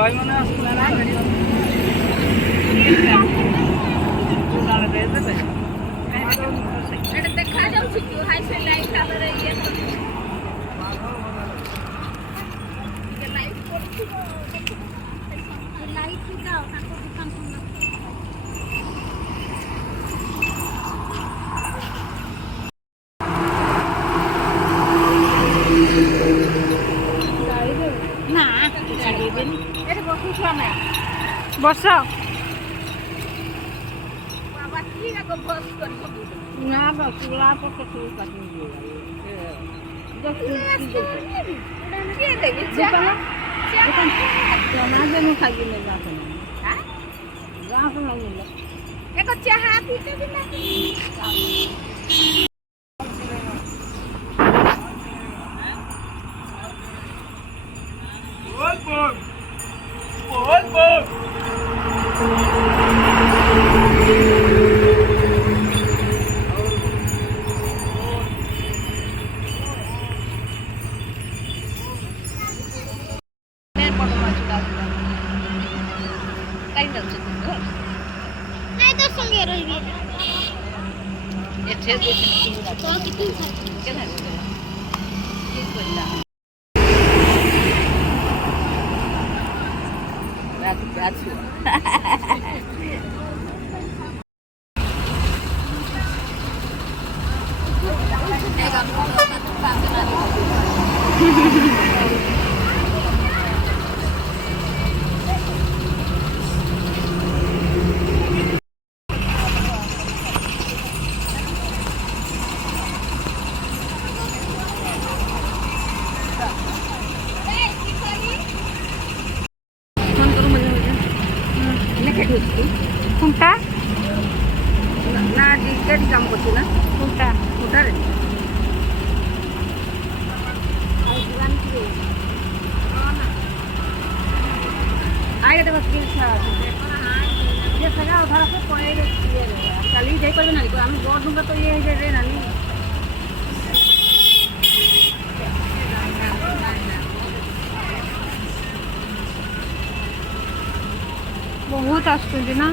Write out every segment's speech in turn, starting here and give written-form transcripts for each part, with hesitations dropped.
ভাই মনে আসলে না দেখা যাচ্ছে কি হাই সে লাইট কালারে ইয়ে লাইট করছিল লাইট দাও তারপর দোকান খুললাম না এটা বসছ না বস বাবা কি না বস করব না বাবা চুলা পড়তে শুরু কাটি দিয়ে কি দেখি দোকান না যেন খাইলে যাবে না হ্যাঁ যাবে না বলে এক চাহা পিতে দিনা কোনটা না ডিটেল কাম করছি না কোনটা কোনটারে आएगा तो बस ये सजा उधर से पड़ेगा कल ही देख पाएगा ना हम जोड़ दूंगा तो ये रे नानी बहुत आश्चर्य ना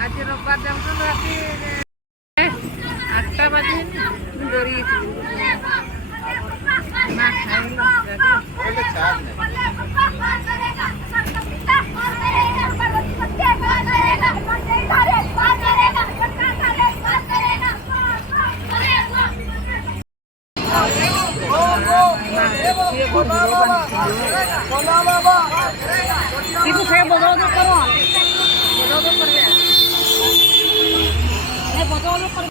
आज रविवार जाऊँ राति 8टा बजे डरी itu saya bodoh karo bodoh कर